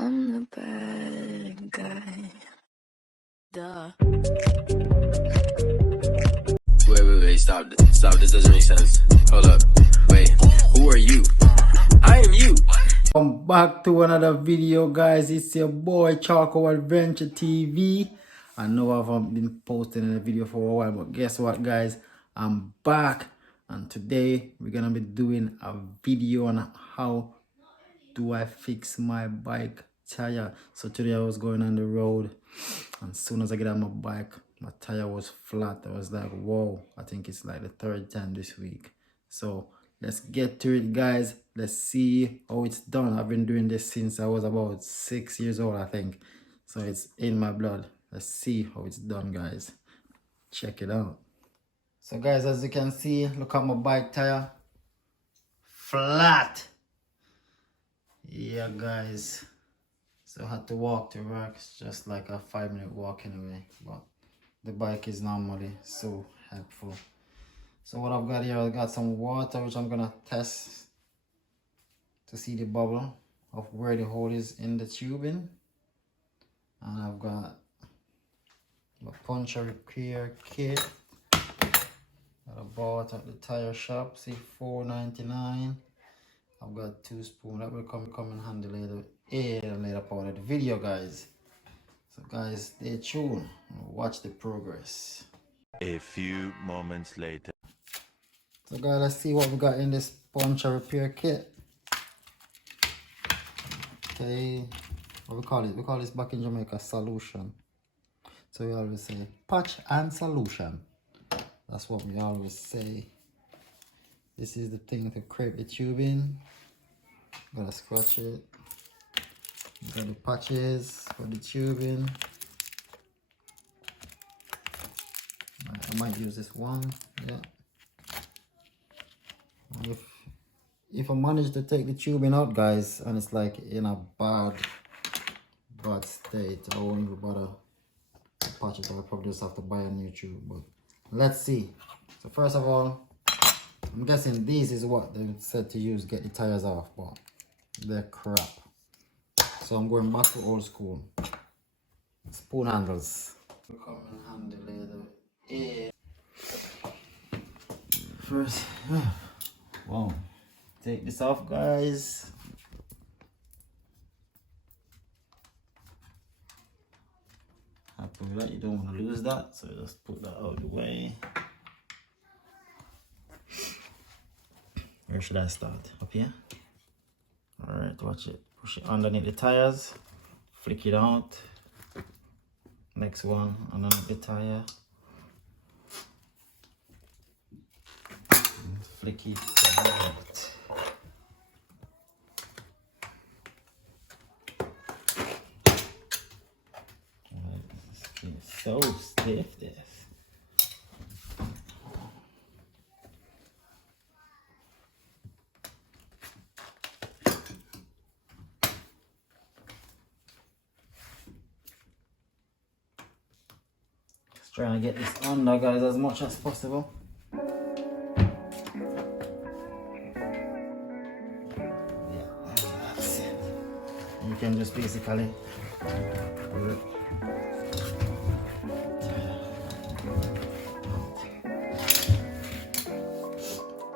I'm the bad guy. Duh. Wait, stop. This doesn't make sense. Hold up. Wait, who are you? I am you. Welcome back to another video, guys. It's your boy Charcoal Adventure TV. I know I haven't been posting a video for a while, but guess what, guys? I'm back, and today we're gonna be doing a video on how do I fix my bike tire. So today I was going on the road, and as soon as I get on my bike, my tire was flat. I was like, whoa, I think it's like the third time this week. So let's get to it, guys. Let's see how it's done. I've been doing this since I was about 6 years old, I think. So it's in my blood. Let's see how it's done, guys. Check it out. So guys, as you can see, look at my bike tire. Flat. Yeah, guys. So I had to walk to work. It's just like a 5-minute walk anyway. But the bike is normally so helpful. So what I've got here, I've got some water which I'm gonna test to see the bubble of where the hole is in the tubing. And I've got a puncture repair kit that I bought at the tire shop, see, $4.99. I've got 2 spoons that will come in handy later part of the video, guys. So guys, stay tuned and watch the progress. A few moments later. So guys, let's see what we got in this puncture repair kit. Okay, what we call it? We call this back in Jamaica solution. So we always say patch and solution. That's what we always say. This is the thing to crepe the tubing. Gotta scratch it. Got the patches for the tubing. I might use this one. Yeah. If I manage to take the tubing out, guys, and it's like in a bad state, I won't even bother to patch it. I'll probably just have to buy a new tube. But let's see. So first of all, I'm guessing this is what they said to use, get the tires off, but they're crap. So I'm going back to old school. Spoon handles. Come in handy later. Yeah. First, wow. Take this off, guys. Happy with that, you don't want to lose that, so just put that out of the way. Where should I start? Up here? Alright, watch it. Push it underneath the tires. Flick it out. Next one, underneath the tire. And flick it out. It's so stiff, this. Trying to get this under, guys, as much as possible. Yeah, that's it. You can just basically pull it.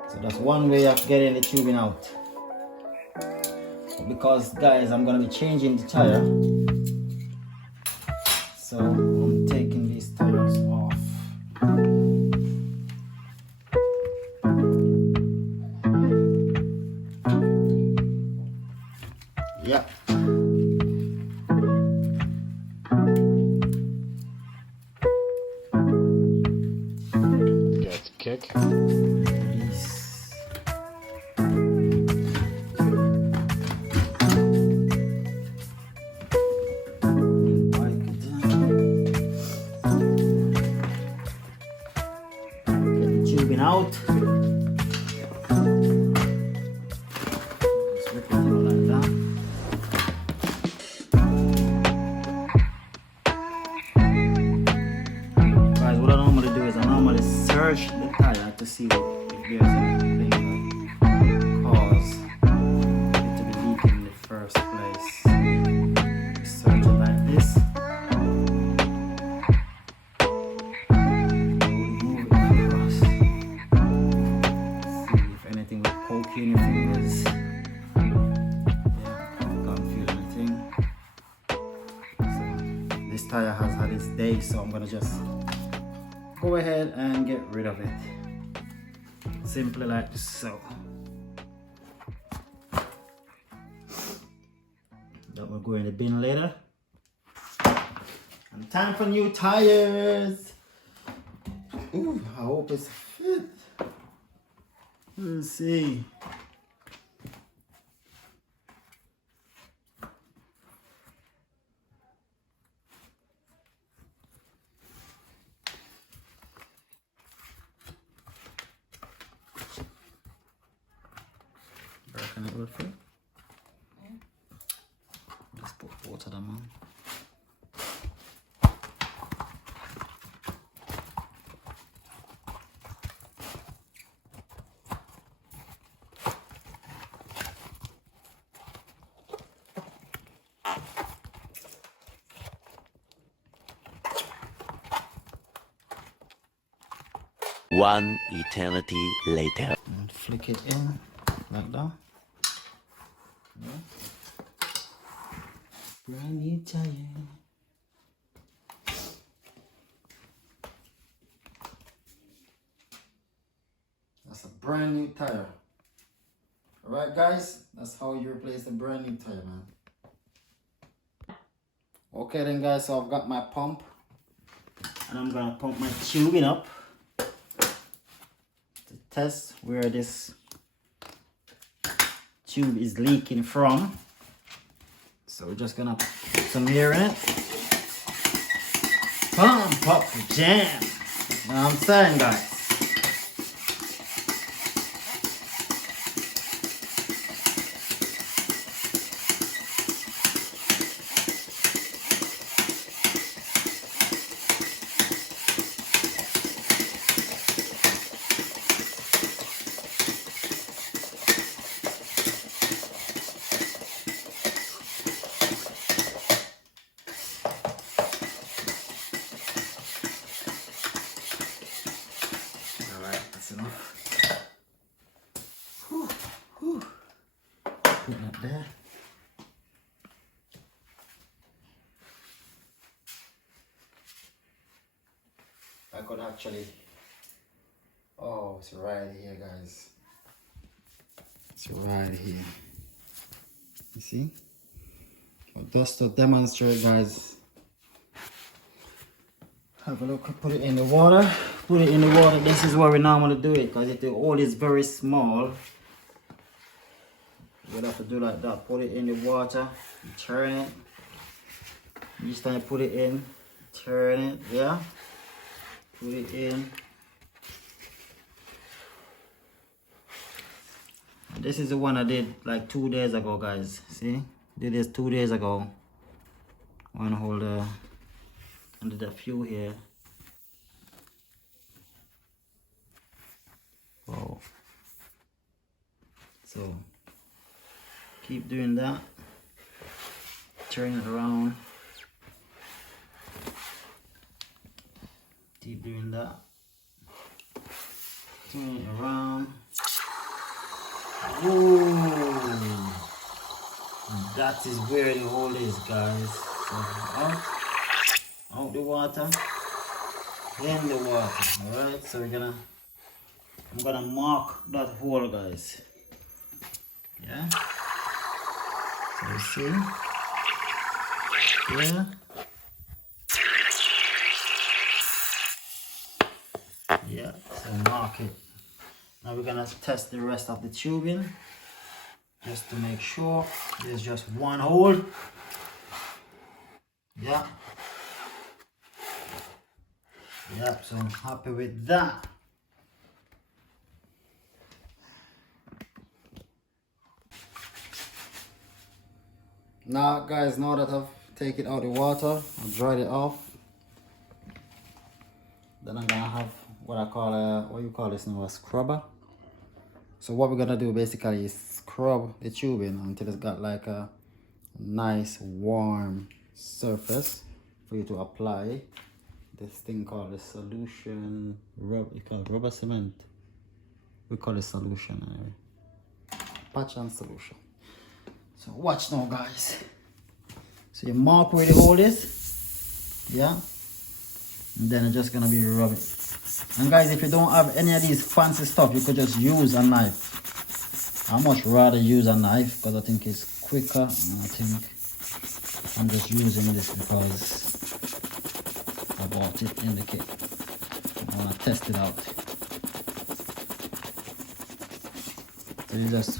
So that's one way of getting the tubing out. Because, guys, I'm gonna be changing the tire, so I'm taking these tires off. Yeah. Get kick. Out. Just rip it out like that. Guys, what I normally do is I normally search the tire to see if there's anything that cause it to be leaking in the first place. tire has had its day, so I'm gonna just go ahead and get rid of it. Simply like so. That will go in the bin later. And time for new tires. Ooh, I hope it's fit. Let's see. Reckon it will fit? Just put both of them on. One eternity later. And flick it in like that. Yeah. Brand new tire. That's a brand new tire. Alright guys, that's how you replace the brand new tire, man. Okay then guys, so I've got my pump. And I'm gonna pump my tubing up to test where this tube is leaking from. So we're just gonna put some air in it. Pump up the jam. You know what I'm saying, guys? Put that there. I could actually, oh, it's right here, guys. It's right here. You see? Well, just to demonstrate, guys. Have a look, put it in the water. Put it in the water. This is where we normally do it, because if the hole is very small, you'll have to do like that. Put it in the water, turn it. Each time put it in, turn it, yeah. Put it in. This is the one I did like 2 days ago, guys. See? Did this 2 days ago. One holder under the few here. Wow. So keep doing that. Turn it around. Keep doing that. Turn it around. Ooh. That is where the hole is, guys. So out the water, in the water. Alright, so I'm gonna mark that hole, guys. Yeah. So you see? Yeah. Yeah, so mark it. Now we're gonna test the rest of the tubing just to make sure there's just one hole. Yeah. Yeah, so I'm happy with that. Now guys, now that I've taken it out of the water, I've dried it off, then I'm gonna have what I call what you call this now, a scrubber. So what we're gonna do basically is scrub the tubing until it's got like a nice warm surface for you to apply this thing called the solution rubber. It's called rubber cement. We call it solution anyway. Patch and solution. So watch now, guys. So you mark where the hole is. Yeah. And then it's just gonna be rubbing. And guys, if you don't have any of these fancy stuff, you could just use a knife. I much rather use a knife because I think it's quicker, and I think I'm just using this because I bought it in the kit. I want to test it out. So you just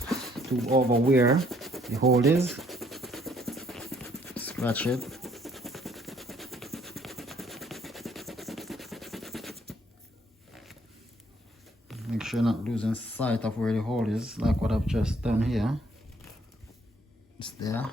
to over where the hole is, scratch it. Make sure you're not losing sight of where the hole is, like what I've just done here. It's there.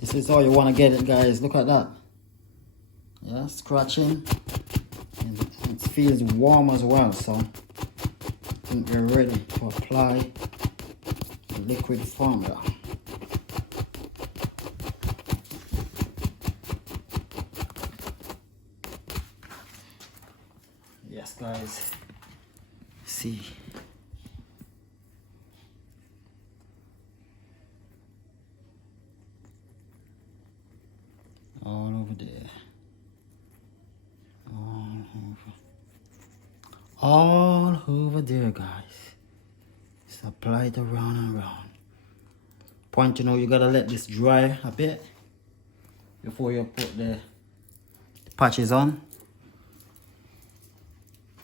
This is how you want to get it, guys. Look at that. Yeah, scratching. And it feels warm as well, so I think we're ready to apply the liquid formula. Yes, guys. See. All over there. All over there, guys. Just apply it around and around. Point to know you gotta let this dry a bit before you put the patches on.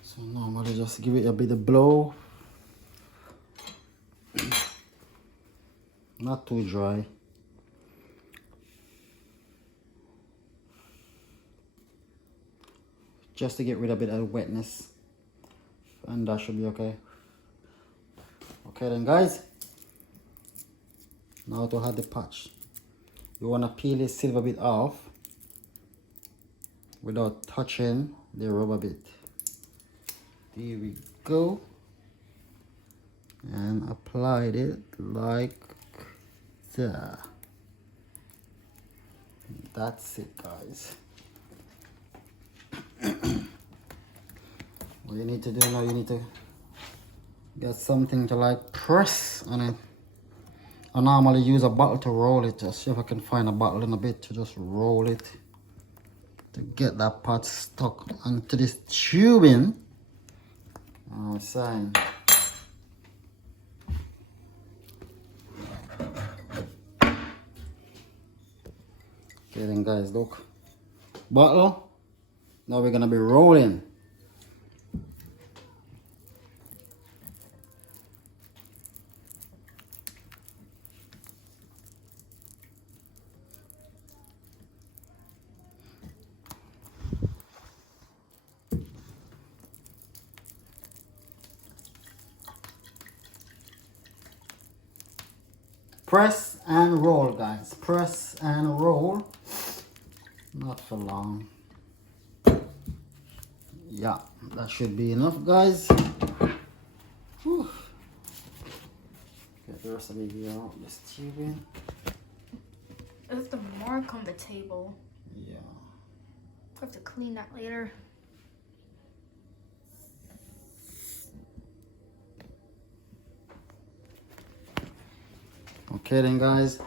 So normally just give it a bit of blow. Not too dry. Just to get rid of a bit of the wetness. And that should be okay. Okay then, guys. Now to add the patch. You want to peel this silver bit off without touching the rubber bit. There we go. And applied it like that. That's it, guys. What you need to do now, you need to get something to like press on it. I normally use a bottle to roll it. Just see if I can find a bottle in a bit to just roll it to get that part stuck onto this tubing. I'm saying. Okay then, guys, look. Bottle. Now we're gonna be rolling. Press and roll, guys. Press and roll. Not for long. Yeah, that should be enough, guys. Whew. Get the rest of the gear out this tubing. It's the mark on the table. Yeah. I have to clean that later. Okay then, guys.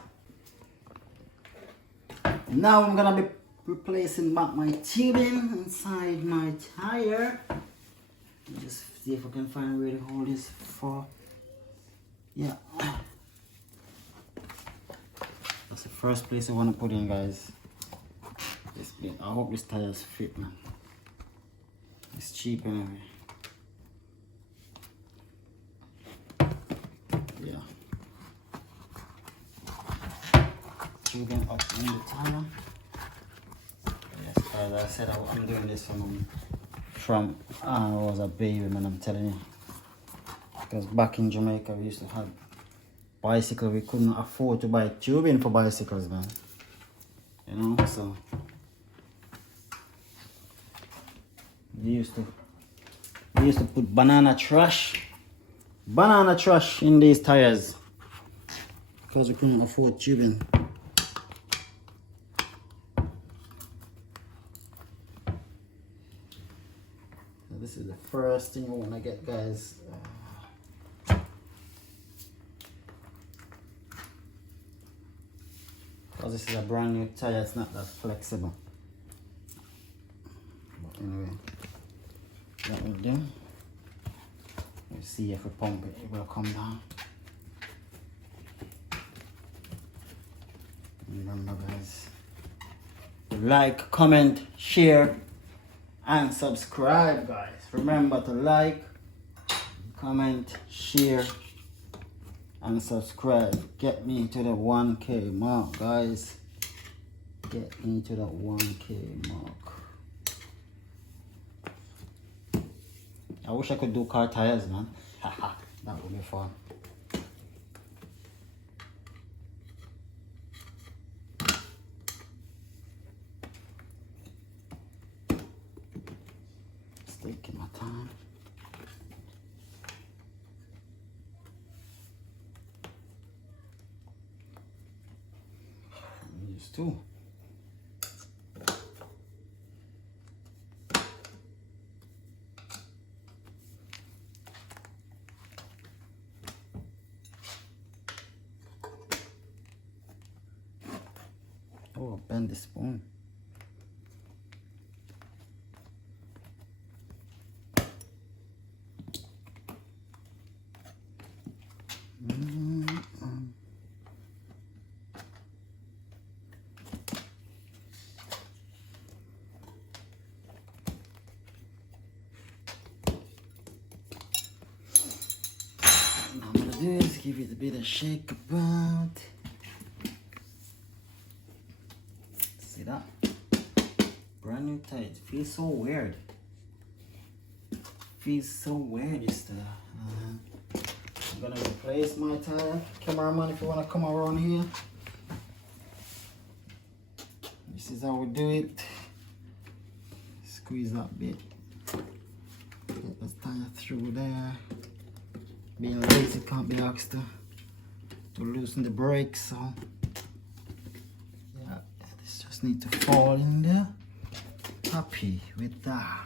Now I'm gonna be replacing back my tubing inside my tire. Just see if I can find where the hole is for. Yeah. That's the first place I want to put in, guys. I hope this tire's fit, man. It's cheap anyway. Yeah. Tubing up in the tire. Yes, as I said, I'm doing this from I was a baby, man, I'm telling you. Because back in Jamaica, we used to have bicycles. We couldn't afford to buy tubing for bicycles, man. You know, so we used to put banana trash in these tires because we couldn't afford tubing. So this is the first thing I want to get, guys. Because this is a brand new tire, it's not that flexible. But anyway, that will do. We'll see if we pump it, it will come down. Remember, guys, like, comment, share, and subscribe, guys. Remember to like, comment, share, and subscribe. Get me to the 1K mark, guys. Get me to the 1K mark. I wish I could do car tires, man. Haha, that would be fun. It's taking my time. These two. Oh, bend the spoon. What I'm gonna do is give it a bit of shake about. See that? Brand new tire. It feels so weird. Feels so weird, this tire. I'm gonna replace my tire. Cameraman, if you wanna come around here. This is how we do it. Squeeze that bit. Get the tire through there. Being lazy can't be asked to loosen the brakes, so yeah, this just need to fall in there. Happy with that.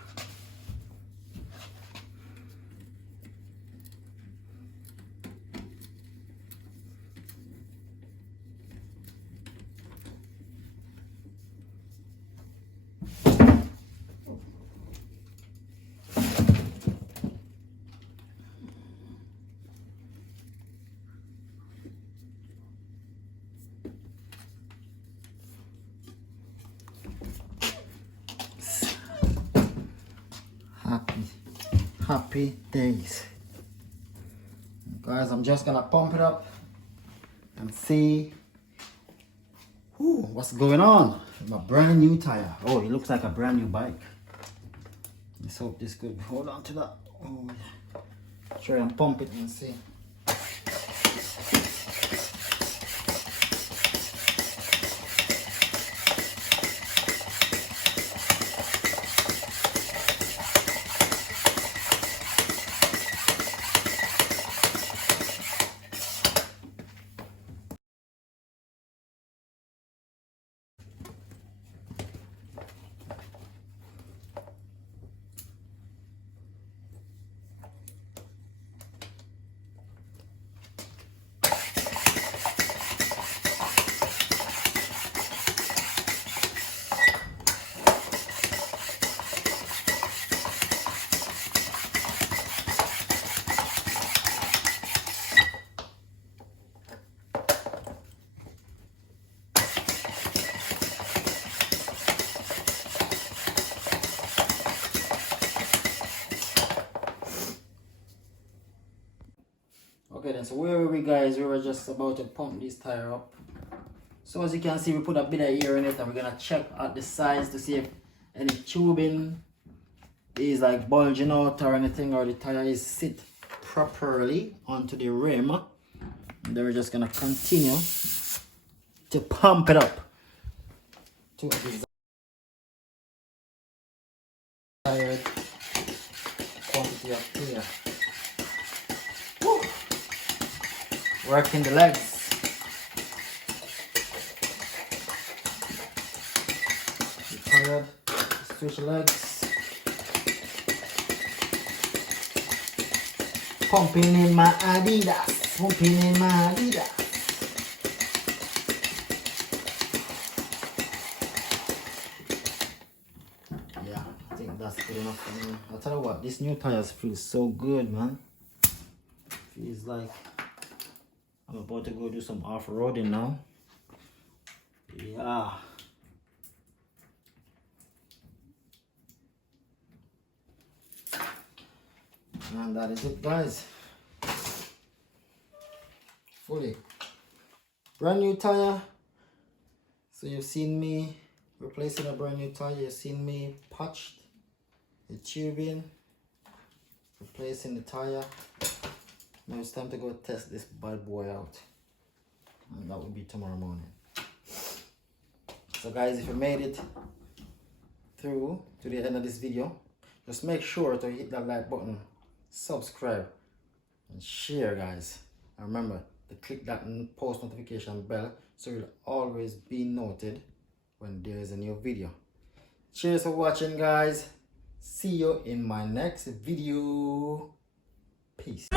Happy days, guys. I'm just gonna pump it up and see what's going on. My brand new tire. Oh, it looks like a brand new bike. Let's hope this could hold on to that. Oh, try and pump it and see. Okay then, so where were we, guys? We were just about to pump this tire up. So as you can see, we put a bit of air in it, and we're gonna check at the sides to see if any tubing is like bulging out or anything, or the tire is sit properly onto the rim. And then we're just gonna continue to pump it up. to a desired quantity of clear. Woo! Working the legs. You're tired? Switch legs. Pumping in my Adidas. Pumping in my Adidas. Yeah, I think that's good enough for me. I'll tell you what, this new tires feel so good, man. Feels like I'm about to go do some off-roading now. Yeah. And that is it, guys. Fully brand new tire. So you've seen me replacing a brand new tire. You've seen me patched the tubing, replacing the tire. Now it's time to go test this bad boy out, and that will be tomorrow morning. So guys, if you made it through to the end of this video, just make sure to hit that like button, subscribe, and share, guys. And remember to click that post notification bell so you'll always be noted when there is a new video. Cheers for watching, guys. See you in my next video. Peace.